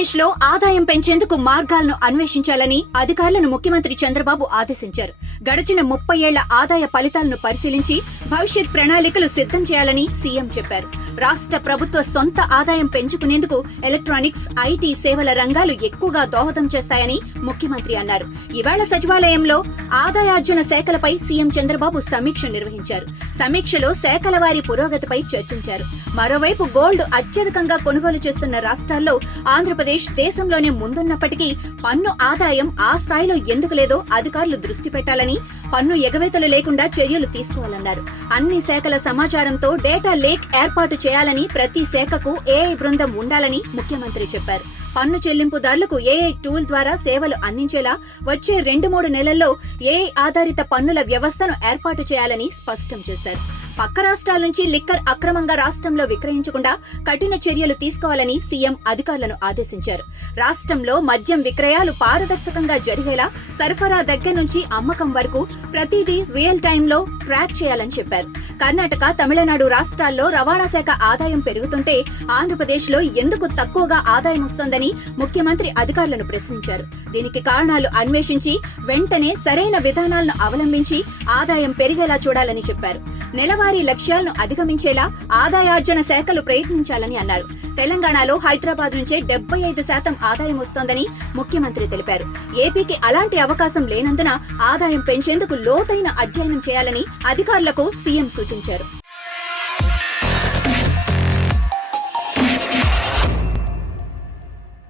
ఆంధ్రప్రదేశ్ లో ఆదాయం పెంచేందుకు మార్గాలను అన్వేషించాలని అధికారులను ముఖ్యమంత్రి చంద్రబాబు ఆదేశించారు. గడిచిన 30 ఏళ్ల ఆదాయ ఫలితాలను పరిశీలించి భవిష్యత్ ప్రణాళికలు సిద్ధం చేయాలని సీఎం చెప్పారు. రాష్ట్ర ప్రభుత్వ సొంత ఆదాయం పెంచుకునేందుకు ఎలక్ట్రానిక్స్, ఐటీ సేవల రంగాలు ఎక్కువగా దోహదం చేస్తాయని ముఖ్యమంత్రి అన్నారు. ఇవాళ సచివాలయంలో ఆదాయార్జన శాఖలపై సీఎం చంద్రబాబు సమీక్ష నిర్వహించారు. సమీక్షలో శాఖల వారి పురోగతిపై చర్చించారు. మరోవైపు గోల్డ్ అత్యధికంగా కొనుగోలు చేస్తున్న రాష్ట్రాల్లో ఆంధ్రప్రదేశ్ దేశంలోనే ముందున్నప్పటికీ పన్ను ఆదాయం ఆ స్థాయిలో ఎందుకు లేదో అధికారులు దృష్టి పెట్టాలని, పన్ను ఎగవేతలు లేకుండా చర్యలు తీసుకోవాలన్నారు. అన్ని శాఖల సమాచారంతో డేటా లేక్ ఏర్పాటు చేయాలని, ప్రతి శాఖకు ఏఐ బృందం ఉండాలని ముఖ్యమంత్రి చెప్పారు. పన్ను చెల్లింపుదారులకు ఏఐ టూల్ ద్వారా సేవలు అందించేలా వచ్చే 2-3 నెలల్లో ఏఐ ఆధారిత పన్నుల వ్యవస్థను ఏర్పాటు చేయాలని స్పష్టం చేశారు. పక్క రాష్ట్రాల నుంచి లిక్కర్ అక్రమంగా రాష్ట్రంలో విక్రయించకుండా కఠిన చర్యలు తీసుకోవాలని సీఎం అధికారులను ఆదేశించారు. రాష్ట్రంలో మద్యం విక్రయాలు పారదర్శకంగా జరిగేలా సరఫరా దగ్గర నుంచి అమ్మకం వరకు ప్రతిదీ రియల్ టైంలో ట్రాక్ చేయాలని చెప్పారు. కర్ణాటక, తమిళనాడు రాష్ట్రాల్లో రవాణా శాఖ ఆదాయం పెరుగుతుంటే ఆంధ్రప్రదేశ్ లో ఎందుకు తక్కువగా ఆదాయం వస్తోందని ముఖ్యమంత్రి అధికారులను ప్రశ్నించారు. దీనికి కారణాలు అన్వేషించి వెంటనే సరైన విధానాలను అవలంబించి ఆదాయం పెరిగేలా చూడాలని చెప్పారు. నెలవారీ లక్ష్యాలను అధిగమించేలా ఆదాయార్జన శాఖలు ప్రయత్నించాలని అన్నారు. తెలంగాణలో హైదరాబాద్ నుంచే 75% ఆదాయం వస్తోందని ముఖ్యమంత్రి తెలిపారు. ఏపీకి అలాంటి అవకాశం లేనందున ఆదాయం పెంచేందుకు లోతైన అధ్యయనం చేయాలని అధికారులకు సీఎం సూచించారు.